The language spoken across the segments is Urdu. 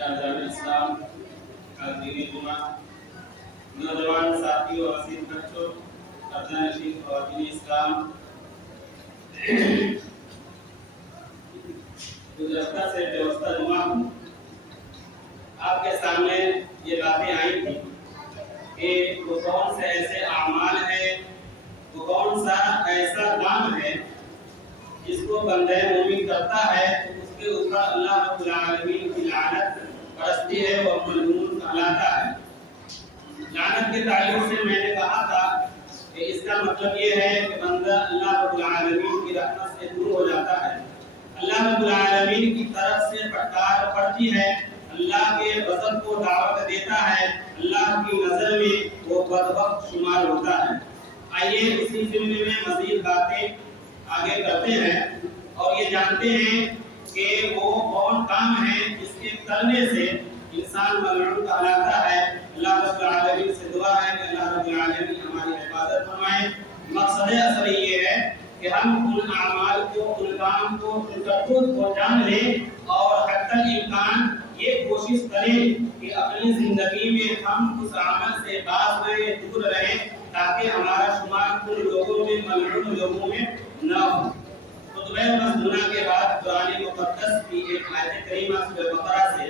اسلام حاضرین جمعہ نوجوان ساتھیوں اور عزیز بچوں پردہ نشین خواتین اسلام گزشتہ سے دوستہ جمعہ آپ کے سامنے یہ باتیں آئی تھی کہ وہ کون سے ایسے اعمال ہیں، وہ کون سا ایسا کام ہے جس کو بندہ مومن کرتا ہے تو اس کے اوپر اللہ رب العالمین کی لعنت برستی ہے، وہ ملعون کہلاتا ہے۔ لعنت کے تعلق سے میں نے کہا تھا کہ اس کا مطلب یہ ہے کہ بندہ اللہ رب العالمین کی رحمت سے دور ہو جاتا ہے، اللہ رب العالمین کی طرف سے پھٹکار پڑتی ہے، اللہ کے غضب کو دعوت دیتا ہے، اللہ کی نظر میں وہ بدبخت شمار ہوتا ہے۔ آئیے اسی سلسلے میں مزید باتیں آگے کرتے ہیں اور یہ جانتے ہیں کہ وہ کون کام ہے جس کے کرنے سے انسان ملعون کہلاتا ہے۔ اللہ رب العالمین سے دعا ہے کہ اللہ رب العالمین ہماری حفاظت فرمائے۔ مقصد اصل یہ ہے کہ ہم ان اعمال کو، ان کام کو، ان کرتوت کو جان لیں اور حتی الامکان یہ کوشش کریں کہ اپنی زندگی میں ہم اس عمل سے باز رہیں، دور رہیں، تاکہ ہمارا شمار ان لوگوں میں، ملعون لوگوں میں نہ ہو۔ خطبہ مسنونہ کے بعد قرآن مقدس کی ایک آیت کریمہ سورہ بقرہ سے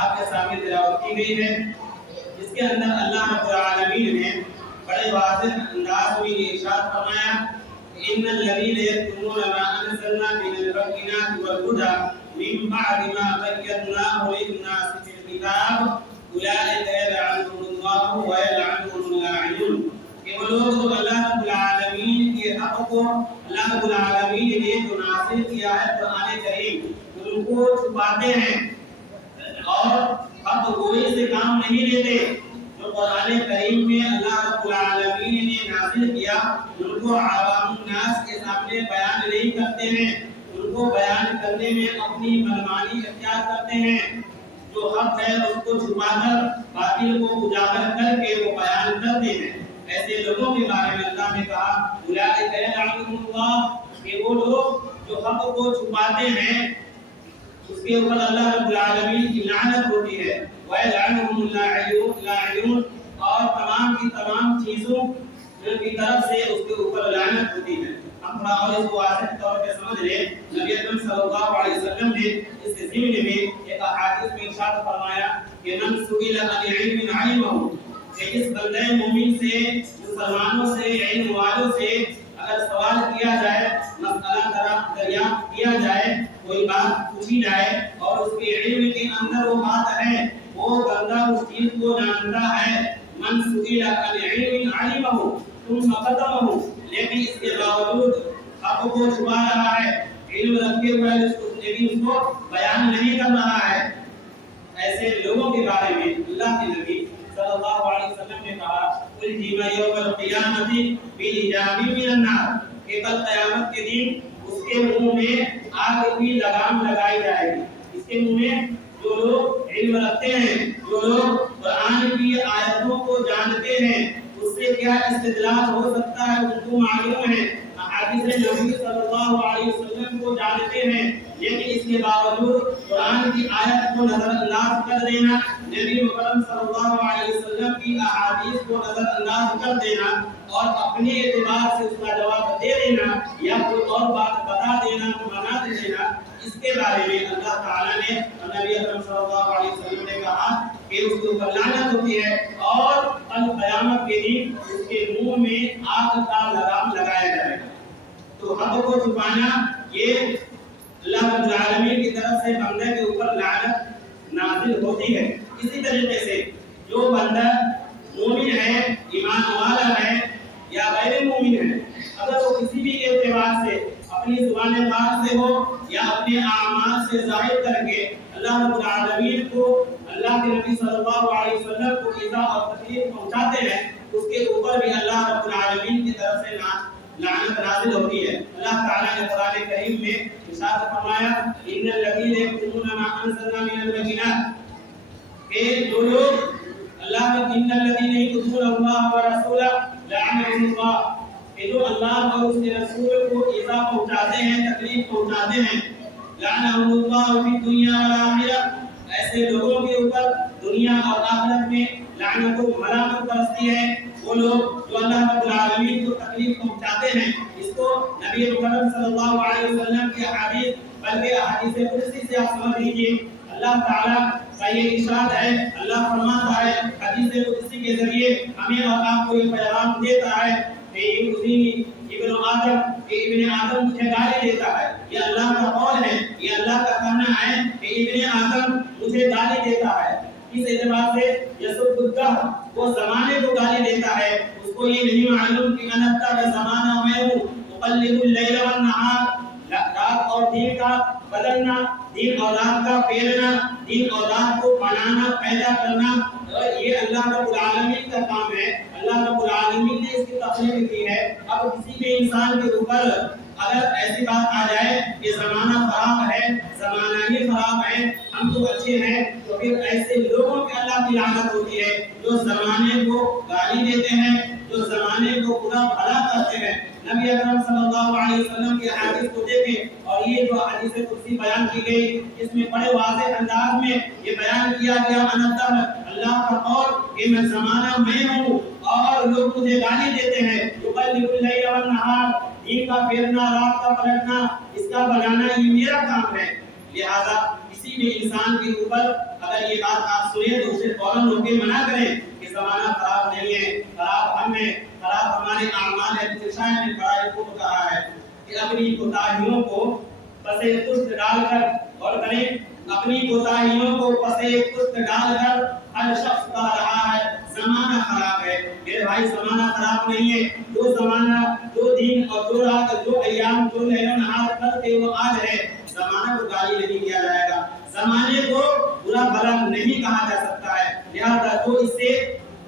آپ کے سامنے تلاوت کی گئی ہے، جس کے اندر اللہ رب العالمین نے بڑے واضح انداز میں یہ ارشاد فرمایا ان الذين يكتمون ما انزلنا من البينات والهدى من بعد ما بيناه للناس في الكتاب اولئك يلعنهم الله ويلعنهم اللاعنون۔ کہ وہ لوگ جو اللہ رب العالمین کے حق کو، اللہ رب العالمین نے جو نازل کیا ہے قرآن کریم، ان کو چھپاتے ہیں اور حق گوئی سے کام نہیں لیتے۔ جو قرآن کریم میں اللہ رب العالمین نے نازل کیا ان کو عوام الناس کے سامنے بیان نہیں کرتے ہیں، ان کو بیان کرنے میں اپنی منمانی اختیار کرتے ہیں۔ جو حق ہے اس کو چھپا کر باطل کو اجاگر کر کے وہ بیان کرتے ہیں۔ ایسے لوگوں کے بارے میں اللہ نے کہا اولئک یلعنهم اللہ، کہ وہ لوگ جو حق کو چھپاتے ہیں اس کے اوپر اللہ رب العالمین کی لعنت ہوتی ہے، وَيَلْعَنُهُمُ اللاعنون، اور تمام کی تمام چیزوں کی طرف سے اس کے اوپر لعنت ہوتی ہے۔ ہم تھوڑا اور اس کو واضح طور پہ سمجھ لیں۔ نبی اکرم صلی اللہ علیہ وسلم نے اس ضمن میں ایک احادیث میں ارشاد فرمایا کہ من سئل عن علم علمه، کہ اس بندے مومن سے، مسلمانوں سے، علم والوں سے اگر سوال کیا جائے، مسئلہ دریافت کیا جائے، کوئی بات پوچھی جائے اور اس کے علم کے اندر وہ بات ہے، وہ بندہ اس چیز کو جانتا ہے، من سئل عن علم علمه ثم قدمه، لیکن اس کے باوجود حق کو چھپا رہا ہے، علم رکھے ہوئے لیکن اس کو بیان نہیں کر رہا ہے۔ ایسے لوگوں کے بارے میں اللہ کے نبی صلی اللہ علیہ وسلم نے کہا الجم یوم القیامت بالحجاب من النار، کہ کل قیامت کے دن اس کے منہ میں آگ کی لگام لگائی جائے گی۔ اس کے منہ میں جو لوگ علم رکھتے ہیں، جو لوگ قرآن کی آیتوں کو جانتے ہیں، اس سے کیا استدلال ہو سکتا ہے ان کو معلوم ہے، احادیث نبی صلی اللہ علیہ وسلم کو جانتے ہیں، لیکن اس کے باوجود قرآن کی آیت کو نظر انداز کر دینا، نبی مکرم صلی اللہ علیہ وسلم کی احادیث کو نظر انداز کر دینا اور اپنے اعتبار سے اس کا جواب دے دینا یا کوئی اور بات بتا دینا، بنا دینا، اس کے بارے میں اللہ تعالیٰ نے نبی اکرم صلی اللہ علیہ وسلم نے کہا کہ اس کے اوپر لعنت ہوتی ہے اور کل قیامت کے دن اس کے منہ میں آگ کا لگام لگایا جائے گا۔ تو حق کو چھپانا یہ اللہ رب العالمین کی طرف سے بندے کے اوپر لعنت نازل ہوتی ہے۔ اسی طریقے سے جو بندہ مومن ہے، ایمان والا ہے یا غیر مومن ہے، اگر وہ کسی بھی اعتبار سے اپنی زبان پاک سے ہو یا اپنے اعمال سے ظاہر کر کے اللہ رب العالمین کو، اللہ کے نبی صلی اللہ علیہ وسلم کو ایذا اور تکلیف پہنچاتے ہیں، اس کے اوپر بھی اللہ رب العالمین کی طرف سے لعنت نازل ہوتی ہے۔ اللہ تعالیٰ نے قرآن کریم میں ارشاد فرمایا ان الذین یکتمون ما انزلنا من البینات، کہ جو لوگ اللہ نے ان الذین یکتمون اللہ ورسولہ لعنهم اللہ، کہ جو اللہ اور اس کے رسول کو ایذا پہنچاتے ہیں، تکلیف پہنچاتے ہیں، لعنهم اللہ فی الدنیا والآخرہ، ایسے لوگوں کے اوپر دنیا اور آخرت میں لعنت و ملامت برستی ہے۔ وہ لوگ جو اللہ رب العالمین کو تکلیف پہنچاتے ہیں، اس کو نبی مکرم صلی اللہ علیہ وسلم کی احادیث بلکہ احادیث قدسی سے آپ سمجھ لیجیے۔ اللہ تعالیٰ کا یہ ارشاد ہے، اللہ فرماتا ہے حدیث قدسی کے ذریعے ہمیں اور آپ کو یہ پیغام دیتا ہے کہ ابن آدم مجھے گالی دیتا ہے۔ یہ اللہ کا قول ہے، یہ اللہ کا کہنا ہے کہ ابن آدم مجھے گالی دیتا ہے۔ اس اعتبار سے یسب الدہر وہ زمانے کو گالی دیتا ہے، اس کو یہ نہیں معلوم کہ انتا کا زمانہ میں ہوں، مقلب اللیل والنہار، رات اور دن کا بدلنا، دن اور رات کا پھیرنا، دن اور رات کو بنانا پیدا کرنا، یہ اللہ رب العالمین کا کام ہے۔ اللہ رب العالمین نے اس کی تخلیق کی ہے۔ اب کسی بھی انسان کے اوپر اگر ایسی بات آ جائے کہ زمانہ خراب ہے، زمانہ ہی خراب ہے، ہم تو اچھے ہیں، تو پھر ایسے لوگوں پہ اللہ کی لعنت ہوتی ہے جو زمانے کو گالی دیتے ہیں، جو زمانے کو برا بھلا کرتے ہیں۔ نبی اکرم صلی اللہ علیہ وسلم کی حدیث کو دیکھیں، اور یہ جو حدیث قدسی بیان کی گئی، اس میں بڑے واضح انداز میں یہ بیان کیا گیا انتا اللہ کا قول کہ میں زمانہ میں ہوں اور لوگ مجھے گالی دیتے ہیں۔ یقلب اللیل والنہار، دن کا پھیرنا، رات کا پلٹنا، اس کا بنانا یہ میرا کام ہے۔ لہذا کسی بھی انسان کے اوپر اگر یہ بات آپ سنیں تو اسے فوراً ہو کے منع کریں کہ زمانہ خراب نہیں ہے، خراب ہم ہیں، خراب ہمارے اعمال ہیں۔ شاہ نے بڑا خوب کہا ہے کہ اپنی کوتاہیوں کو پسے پشت ڈال کر، اور کریں اپنی کوتاہیوں کو پسے پشت ڈال کر ہر شخص کہہ رہا ہے زمانہ خراب ہے۔ میرے بھائی زمانہ خراب نہیں ہے، جو زمانہ، جو دن اور جو رات، جو ایام، جو لیل و نہار کرتے وہ آج ہے۔ زمانہ کو گالی نہیں دیا جائے گا، زمانے کو برا بھلا نہیں کہا جا سکتا ہے۔ لہذا جو اس سے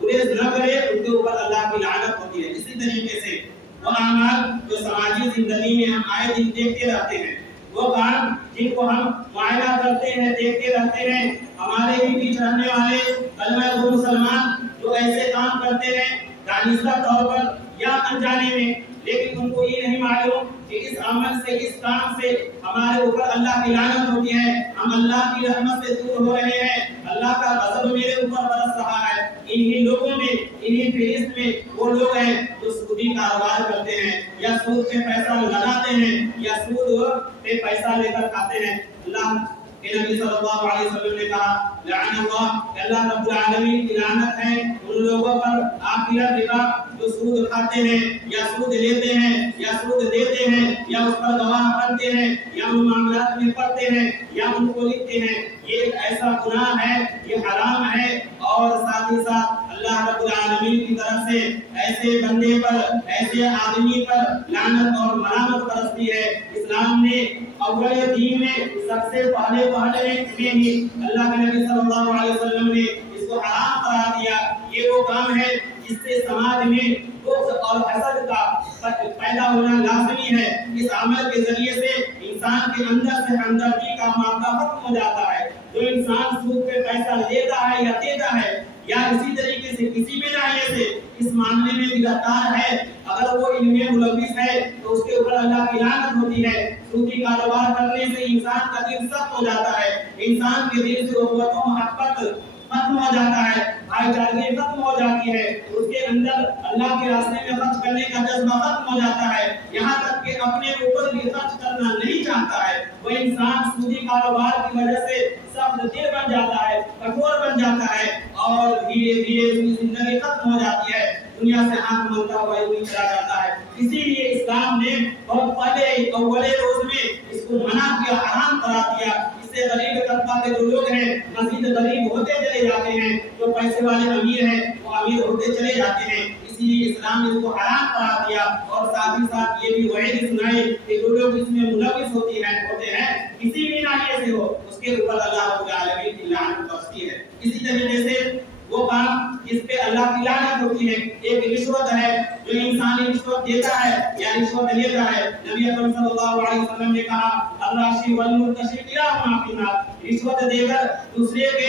گریز نہ کرے ان کے اوپر اللہ کی لعنت ہوتی ہے۔ اسی طریقے سے وہ اعمال جو سماجی زندگی میں ہم آئے دن دیکھتے رہتے ہیں، وہ کام جن کو ہم معائنہ کرتے ہیں، دیکھتے رہتے ہیں، ہمارے ہی بیچ رہنے والے کلمہ گو مسلمان جو ایسے کام کرتے ہیں دانستہ طور پر یا انجانے میں، لیکن ان کو یہ نہیں معلوم کہ اس عمل سے، اس کام سے ہمارے اوپر اللہ کی لعنت ہوتی ہے، ہم اللہ کی رحمت سے دور ہو رہے ہیں، اللہ کا غضب میرے اوپر برس رہا ہے۔ انہی لوگوں میں، انہی فہرست میں وہ لوگ ہیں جو سودی کاروبار کرتے ہیں، یا سود پہ پیسہ لگاتے ہیں، یا سود پہ پیسہ لے کر کھاتے ہیں۔ اللہ کہ نبی صلی اللہ علیہ وسلم نے کہا لعن اللہ، کہ اللہ رب العالمین کی لعنت ہے ان لوگوں پر آخرت ربا جو سود کھاتے ہیں یا سود لیتے ہیں یا سود دیتے ہیں یا اس پر گواہ بنتے ہیں یا ان معاملات میں پڑھتے ہیں یا ان کو لکھتے ہیں۔ یہ ایک ایسا گناہ ہے، یہ حرام ہے، اور ساتھ ہی ساتھ اللہ رب العالمین کی طرف سے ایسے بندے پر، ایسے آدمی پر لعنت اور ملامت برستی ہے۔ اسلام نے اول دین میں سب سے پہلے میں ہی اللہ کے نبی صلی اللہ علیہ وسلم نے اس کو حرام قرار دیا۔ یہ وہ کام ہے جس سے سماج میں بغض اور حسد کا پیدا ہونا لازمی ہے۔ اس عمل کے ذریعے سے انسان کے اندر سے ہمدردی کا معاملہ ختم ہو جاتا ہے۔ جو انسان سود پہ پیسہ لیتا ہے یا دیتا ہے یا اسی طریقے سے کسی بھی ناحیے سے اس معاملے میں گرفتار ہے، اگر وہ ان میں ملوث ہے تو اس کے اوپر اللہ کی لعنت ہوتی ہے۔ سودی کاروبار کرنے سے انسان کا دل سخت ہو جاتا ہے، انسان کے دل سے اخوت و محبت ختم ہو جاتا ہے، بھائی چارگی ختم ہو جاتی ہے، اس کے اندر اللہ کے راستے میں خرچ کرنے کا جذبہ ختم ہو جاتا ہے، یہاں تک کہ اپنے اوپر بھی خرچ کرنا نہیں چاہتا ہے۔ وہ انسان سودی کاروبار کی وجہ سے سخت دل بن جاتا ہے، کٹھور بن جاتا ہے، اور دھیرے دھیرے اس کی زندگی ختم ہو جاتی ہے، دنیا سے ہاتھ ملتا ہوا یوں چلا جاتا ہے۔ اسی لیے اسلام نے بہت پہلے اولے روز میں اس کو منع کیا، حرام قرار دیا۔ اس سے غریب طبقہ کے جو لوگ ہیں مزید غریب ہوتے چلے جاتے ہیں، جو پیسے والے امیر ہیں وہ امیر ہوتے چلے جاتے ہیں۔ اسی لیے اسلام نے اس کو حرام قرار دیا، اور ساتھ ہی ساتھ یہ بھی وعید سنائی کہ جو لوگ اس میں ملوث ہوتے ہیں کسی بھی ناحیے سے ہو، اس کے اوپر اللہ رب العالمین کی لعنت برستی ہے۔ اسی طریقے سے وہ کام جس پہ اللہ کی لعنت ہوتی ہے، ایک رشوت ہے، جو انسان رشوت دیتا ہے یا رشوت لیتا ہے۔ نبی اکرم صلی اللہ علیہ وسلم نے کہا الراشی والمرتشی کلاہما فی النار، رشوت دے کر دوسرے کے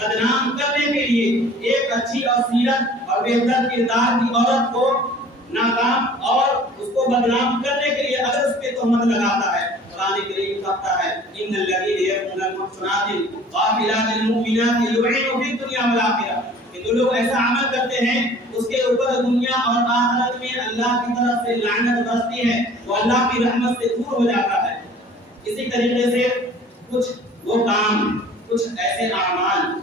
بدنام کرنے کے لیے ایک اچھی اور سیرت اور بہتر کردار کی عورت کو ناکام اور اس کو بدنام کرنے کے لیے اگر اس پہ تہمت لگاتا ہے، قرآن کریم کہتا ہے ان الذین یرمون المحصنات الغافلات المؤمنات لعنوا فی الدنیا والآخرہ، کہ جو لوگ ایسا عمل کرتے ہیں اس کے اوپر دنیا اور آخرت میں اللہ کی طرف سے لعنت برستی ہے، وہ اللہ کی رحمت سے دور ہو جاتا ہے۔ اسی طریقے سے کچھ وہ کام، کچھ ایسے اعمال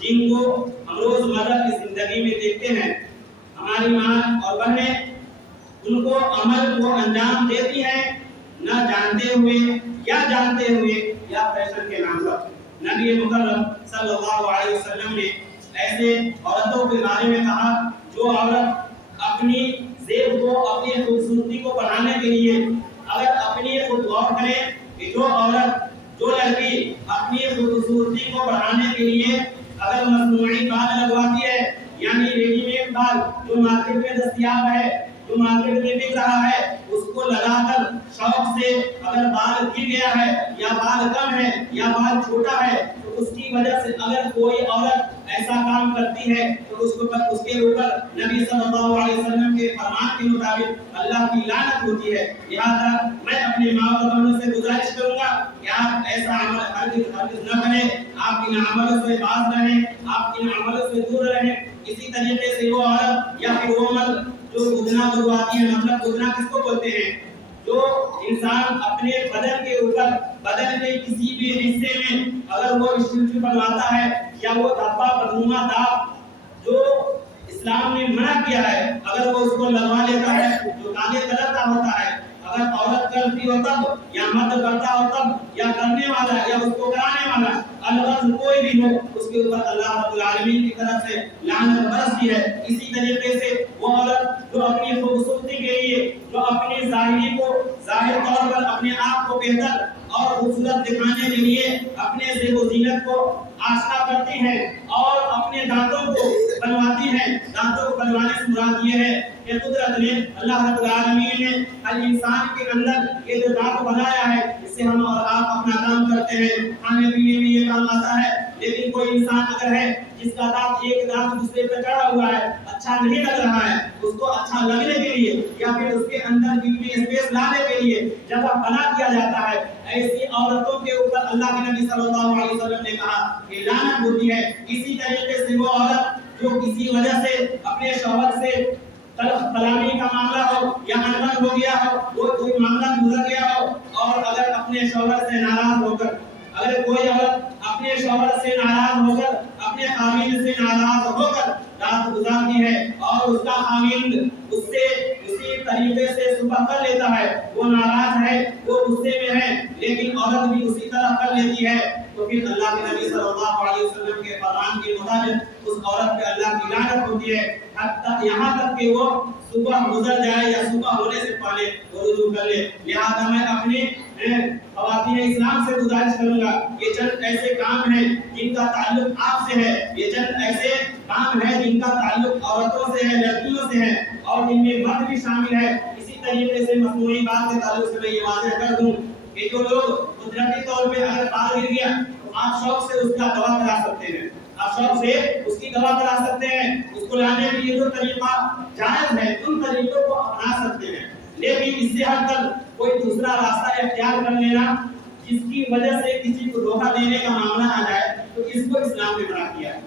جن کو ہم روزمرہ کی زندگی میں دیکھتے ہیں، ہماری ماں اور بہنیں ان کو عمل کو انجام دیتی ہیں نہ جانتے ہوئے یا جانتے ہوئے یا فیشن کے نام پر۔ نبی مکرم صلی اللہ علیہ وسلم نے ایسے عورتوں کے بارے میں کہا جو عورت اپنی زیب کو، اپنی خوبصورتی کو بڑھانے کے لیے اگر اپنی خود غور کرے کہ جو عورت، جو لڑکی اپنی خوبصورتی کو بڑھانے کے لیے اگر مصنوعی بال لگواتی ہے، یعنی ریڈی میڈ بال جو مارکیٹ میں دستیاب ہے، جو مارکیٹ میں بک رہا ہے، اس کو لگا کر شوق سے اگر بال گر گیا ہے یا بال کم ہے یا بال چھوٹا ہے تو اس کی وجہ سے اگر کوئی عورت ایسا کام کرتی ہے تو اس کے اوپر نبی صلی اللہ علیہ وسلم کے فرمان کے مطابق اللہ کی لعنت ہوتی ہے۔ لہذا میں اپنے ماں اور بہنوں سے گزارش کروں گا کہ آپ ایسا عمل ہرگز نہ کریں، آپ ان عملوں سے باز رہیں، آپ ان عملوں سے دور رہیں۔ اسی طریقے سے وہ عورت یا پھر وہ مرد جو گدنا گدواتی ہے، مطلب گدنا کس کو بولتے ہیں؟ جو انسان اپنے بدن کے اوپر، بدن کے کسی بھی حصے میں اگر وہ اسٹیچو بنواتا ہے یا وہ دھبا بدنما داغ جو اسلام نے منع کیا ہے اگر وہ اس کو لگوا لیتا ہے جو کالے کلر کا ہوتا ہے، اگر عورت کرتی ہو تب یا مرد کرتا ہو تب یا کرنے والا یا اس کو کرانے والا الغرض کوئی بھی ہو، اس کے اوپر اللہ رب العالمین کی طرف سے لعنت برستی ہے۔ اسی طریقے سے وہ عورت جو اپنی خوبصورتی کے لیے، جو اپنی ظاہری کو ظاہر طور پر اپنے آپ کو بہتر اور خوبصورت دکھانے کے لیے اپنے زیب و زینت کو آشکار کرتی ہیں اور اپنے دانتوں کو بنواتی ہیں، دانتوں کو بنوانے سے مراد یہ ہے کہ قدرت نے، اللہ رب العالمین نے ہر انسان کے اندر یہ جو دانت بنایا ہے اس سے ہم اور آپ اپنا کام کرتے ہیں، کھانے پینے میں یہ کام آتا ہے، لیکن کوئی انسان اگر ہے جس کا دانت ایک دانت دوسرے پہ چڑھا ہوا ہے، اچھا نہیں لگ رہا ہے، اس کو اچھا لگنے کے لیے یا پھر اس کے اندر بھی اسپیس لانے کے لیے جگہ بنا دیا جاتا ہے، ایسی عورتوں کے اوپر اللہ کے نبی صلی اللہ علیہ وسلم نے کہا کہ لعنت ہوتی ہے۔ اسی طریقے سے وہ عورت جو کسی وجہ سے اپنے شوہر سے طلب کلامی کا معاملہ ہو یا انبن ہو گیا ہو، وہ کوئی معاملہ گزر گیا ہو اور اگر اپنے شوہر سے ناراض ہو کر، اگر کوئی عورت اپنے شوہر سے ناراض ہو کر، اپنے خاوند سے ناراض ہو کر رات گزارتی ہے اور اس کا خاوند اس سے اسی طریقے سے صبح کر لیتا ہے، وہ ناراض ہے، وہ غصے میں ہے، لیکن عورت بھی اسی طرح کر لیتی ہے، تو پھر اللہ کے نبی صلی اللہ علیہ وسلم کے فرمان کے مطابق اس عورت پہ اللہ کی لعنت ہوتی ہے، حتی یہاں تک کہ وہ صبح گزر جائے یا صبح ہونے سے پہلے وہ رجوع کر لے۔ لہذا میں اپنے خواتین اسلام سے گزارش کروں گا، یہ چند ایسے کام ہیں جن کا تعلق آپ سے ہے، یہ چند ایسے کام ہیں جن کا تعلق عورتوں سے ہے، لڑکیوں سے ہے اور جن میں مرد بھی شامل ہے۔ اسی طریقے سے مصنوعی بال کے تعلق سے میں یہ واضح کر دوں کہ جو لوگ قدرتی طور پہ اگر بال گر گیا تو آپ شوق سے اس کا دوا کرا سکتے ہیں، آپ شوق سے اس کی دوا کرا سکتے ہیں، اس کو لانے کے لیے جو طریقہ جائز ہے ان طریقوں کو اپنا سکتے ہیں، لیکن اس سے ہٹ کر کوئی دوسرا راستہ اختیار کر لینا جس کی وجہ سے کسی کو دھوکہ دینے کا معاملہ آ جائے تو اس کو اسلام نے منع کیا ہے۔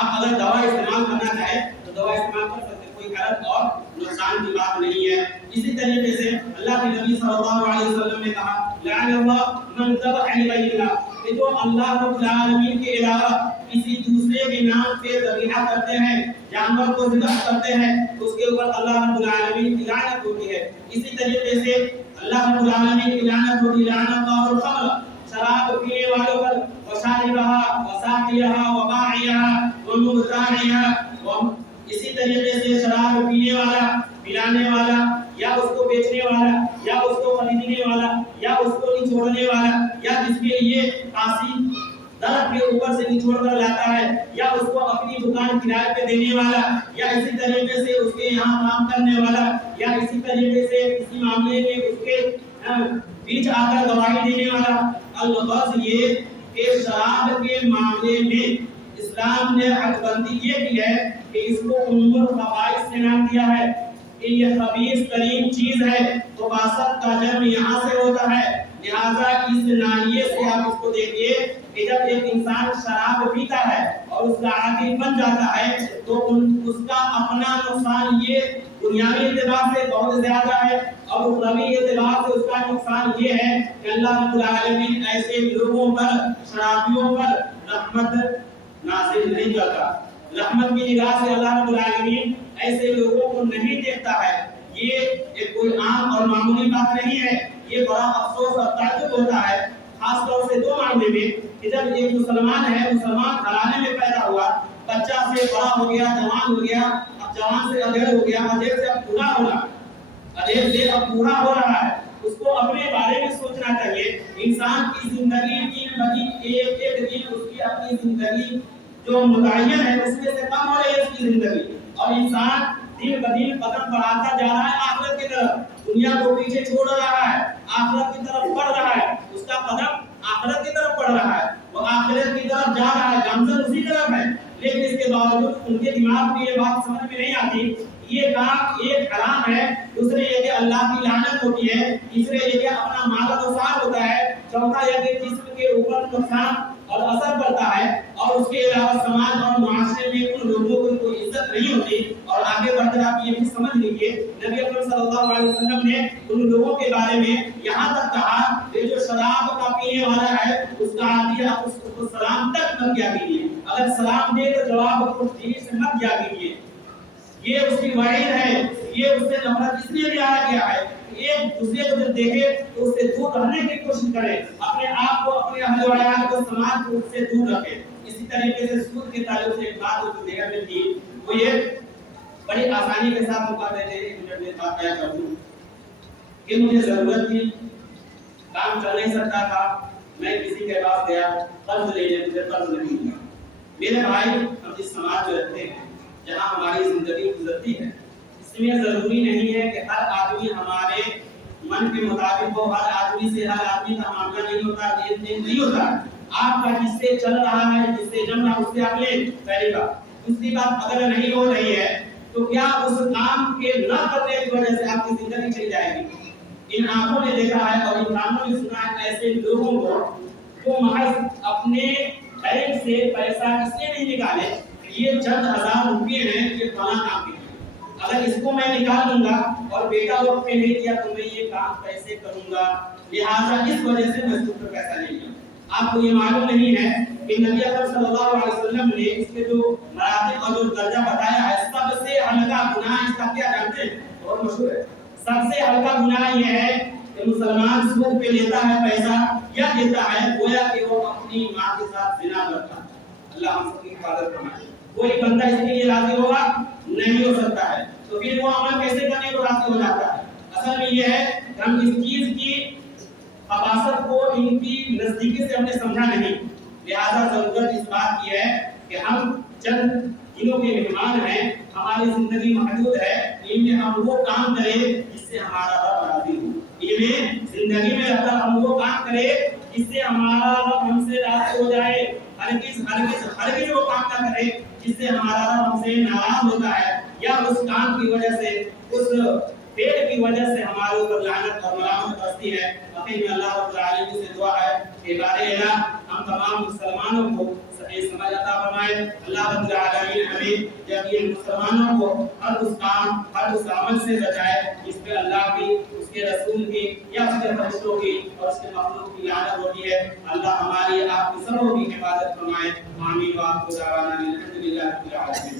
آپ اگر دوا استعمال کرنا چاہیں تو دوا استعمال کر سکتے ہیں، کوئی غلط اور نقصان کی بات نہیں ہے۔ اسی طریقے سے اللہ کے نبی صلی اللہ علیہ وسلم نے کہا لعن اللہ من ذبح لغیر اللہ، کہ جو اللہ رب العالمین کے علاوہ کسی دوسرے کے نام پہ ذبیحہ کرتے ہیں، جانور کو ذبح کرتے ہیں، اس کے اوپر اللہ رب العالمین کی لعنت ہوتی ہے۔ اسی طریقے سے اللہ رب العالمین کی لعنت ہوتی ہے، لعن اللہ الخمر، شراب پینے والوں پر، وشاربها وساقيها وباعها ومبتاعها، اسی طریقے سے شراب پینے والا، پلانے والا یا اس کو بیچنے والا یا اس کو خریدنے والا یا اس کو نچوڑنے والا یا جس کے لیے قاصد درخت کے اوپر سے نچوڑ کر لاتا ہے یا اس کو اپنی دکان کرائے پہ دینے والا یا اسی طریقے سے اس کے یہاں کام کرنے والا یا اسی طریقے سے کسی معاملے میں اس کے بیچ آ کر گواہی دینے والا، الغرض یہ کہ شراب کے معاملے میں اسلام نے حد بندی یہ کی ہے کہ اس کو الخبائث سے نام دیا ہے کہ یہ خبیث ترین چیز ہے، تو باست کا جرم یہاں سے ہوتا ہے۔ لہذا اس ناحیے سے آپ اس کو دیکھیے کہ جب ایک انسان شراب پیتا ہے اور اس کا عادی بن جاتا ہے تو اس کا اپنا نقصان یہ دنیاوی اعتبار سے بہت زیادہ ہے، اور اخروی اعتبار سے اس کا نقصان یہ ہے کہ اللہ رب العالمین ایسے لوگوں پر، شرابیوں پر رحمت نازل نہیں کرتا۔ رحمت کی نگاہ سے اللہ رب العالمین ایسے لوگوں کو نہیں دیکھتا ہے۔ یہ ایک کوئی عام اور معمولی بات نہیں ہے، یہ بڑا افسوس اور تعجب ہوتا ہے، خاص طور سے دو معاملے میں کہ جب ایک مسلمان ہے، مسلمان گھرانے میں پیدا ہوا، بچہ سے بڑا ہو گیا، جوان ہو گیا، اب جوان سے ادھیڑ ہو گیا، ادھیڑ سے اب بوڑھا ہو رہا ہے، ادھیڑ سے اب بوڑھا ہو رہا ہے، اس کو اپنے بارے میں سوچنا چاہیے۔ انسان کی زندگی دن بدن ایک ایک دن اس کی اپنی زندگی جو متعین ہے اس میں سے کم ہو رہی ہے اس کی زندگی، اور انسان دن بدن قدم بڑھاتا جا رہا ہے آخرت کی طرف، دنیا کو پیچھے چھوڑ رہا ہے، آخرت کی طرف بڑھ رہا ہے، اس کا قدم آخرت کی طرف بڑھ رہا ہے، وہ آخرت کی طرف جا رہا ہے، گامزن اسی طرف ہے، لیکن اس کے باوجود ان کے دماغ میں یہ بات سمجھ میں نہیں آتی یہ کام ایک حرام ہے، دوسرے یہ کہ اللہ کی لعنت ہوتی ہے، تیسرے یہ کہ اپنا مال نقصان ہوتا ہے، چوتھا یہ کہ جسم کے اوپر نقصان اور اثر پڑتا ہے، اور اس کے علاوہ سماج اور معاشرے میں ان لوگوں کو کوئی عزت نہیں ہوتی۔ اور آگے بڑھ کر آپ یہ بھی سمجھ لیجیے نبی اکرم صلی اللہ علیہ وسلم نے ان لوگوں کے بارے میں یہاں تک کہا کہ جو شراب کا پینے والا ہے اس کا عادی آپ اس کو سلام تک مت کیا کیجیے، اگر سلام دے تو جواب کو دیر سے مت کیا کیجیے، یہ اس کی وعید ہے، یہ اس سے نفرت اس لیے بھی آیا گیا ہے کہ ایک دوسرے کو جب دیکھے تو اس سے دور رہنے کی کوشش کرے، اپنے آپ کو، اپنے اہل و عیال کو، سماج کو اس سے دور رکھے۔ اسی طریقے سے سود کے تعلق سے ایک بات جو دیگر میں تھی وہ یہ بڑی آسانی کے ساتھ مکا دیتے ہیں، ایک منٹ میں بات بیان کر دوں کہ مجھے ضرورت تھی، کام چل نہیں سکتا تھا، میں کسی کے پاس گیا قرض لینے، مجھے قرض نہیں ملا۔ میرے بھائی، ہم جس سماج میں رہتے ہیں جہاں ہماری زندگی گزرتی ہے اس میں ضروری نہیں ہے کہ ہر آدمی ہمارے من کے مطابق ہو، ہر آدمی سے ہر آدمی کا معاملہ نہیں ہوتا، لین دین نہیں ہوتا۔ آپ کا جس سے چل رہا ہے، جس سے جم رہا ہے اس سے آپ لیں، پہلی بات۔ دوسری بات، اگر نہیں ہو رہی ہے تو کیا اس کام کے نہ کرنے کی وجہ سے آپ کی زندگی چلی جائے گی؟ ان آنکھوں نے دیکھا ہے اور ان کانوں نے سنا ہے ایسے لوگوں کو جو محض اپنے بینک سے پیسہ اس لیے نہیں نکالے یہ چند ہزار روپے ہیں یہ فلاں کام کے لیے، اگر اس کو میں نکال دوں گا اور بیٹا وقت پہ نہیں دیا تو میں یہ کام کیسے کروں گا، لہٰذا اس وجہ سے میں سود پر پیسہ نہیں لیا۔ آپ کو یہ معلوم نہیں ہے کہ نبی اکرم صلی اللہ علیہ وسلم نے اس کے جو مراتب اور جو درجہ بتایا ہے، سب سے ہلکا گناہ اس کا کیا جانتے ہیں؟ بہت مشہور ہے، سب سے ہلکا گناہ یہ ہے کہ مسلمان سود پہ لیتا ہے پیسہ یا دیتا ہے گویا کہ وہ اپنی ماں کے ساتھ زنا کرتا ہے۔ اللہ ہم سب کی حفاظت فرمائے۔ کوئی بندہ اس کے لیے راضی ہوگا نہیں ہو سکتا ہے، تو پھر وہ عمل کیسے کرنے کو راضی ہو جاتا ہے؟ اصل میں یہ ہے کہ ہم اس چیز کی خباثت کو ان کی نزدیکی سے ہم نے سمجھا نہیں، لہذا ضرورت اس بات کی ہے کہ ہم چند دنوں کے مہمان ہیں، ہماری زندگی محدود ہے، ان میں ہم وہ کام کریں جس سے ہمارا رب راضی ہو، ان میں زندگی میں رہ کر ہم وہ کام کریں جس سے ہمارا رب ہم سے راضی ہو جائے، ہرگز وہ کام نہ کرے جس سے ہمارا رب ہم سے ناراض ہوتا ہے، یا اس کام کی وجہ سے، اس پیڑ کی وجہ سے ہمارے اوپر لعنت اور ملامت برستی ہے۔ آخر میں اللہ رب العالمین سے دعا ہے کہ بارے الہ ہم تمام مسلمانوں کو صحیح سمجھ عطا فرمائے۔ اللہ رب العالمین ہمیں یقین مسلمانوں کو ہر اس کام، ہر اس عمل سے بچائے جس پہ اللہ کی، اس کے رسول کی یا اس کے فرشتوں کی اور اس کے مخلوق کی لعنت ہوتی ہے۔ اللہ ہماری آپ کی سبوں کی حفاظت فرمائے۔ آمین۔ وآخر دعوانا الحمد للہ رب العالمین۔